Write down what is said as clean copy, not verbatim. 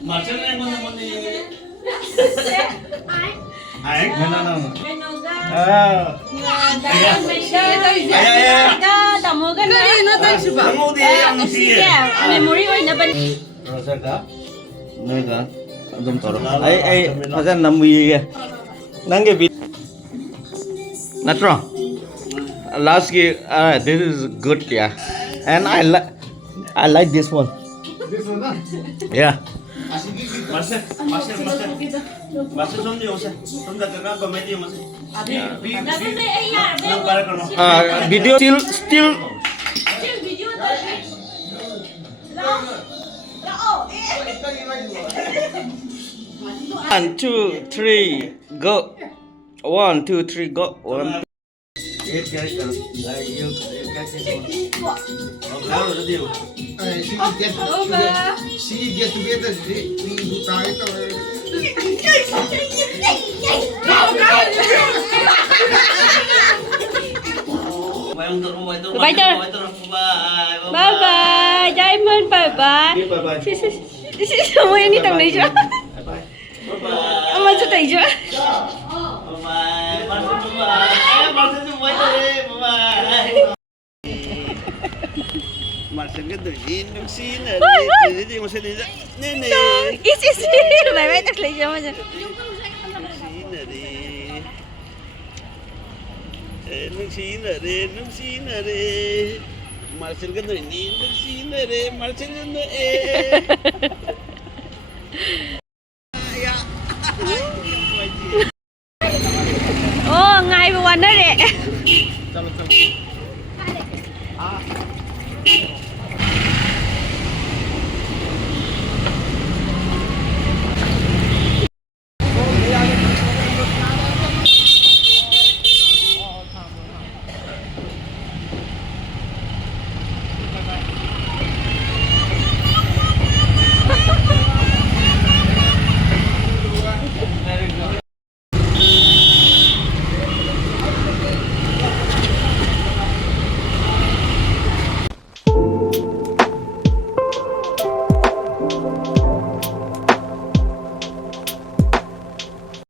Marcel na mo naman ni... Ay, gano'n na. Damogan na. Kamu di ang siya. Memory or na ba? Rasa ka? Nay ka? Adum toro. Ay, pasan namuyi ya. Nange bit. Natro. Last year, this is good, yeah. And I like this one. This one, huh? Yeah. Marcel, som diyo sa. Som da ka ba may diyo mas. Nang para ko no. Video still. One, two, three, go. 1, 2, 3, go. 1. She get together. We try it. Bye-bye. Diamond, bye-bye. Semua yang ni tak boleh jual. Amat tu tak jual. Marcel ka doon, inuksina. Hindi mo sa nila. Nene. Isi. Bye-bye tak boleh jual macam. Inuksina re. Marcel ka doon, inuksina re. Marcel ka doon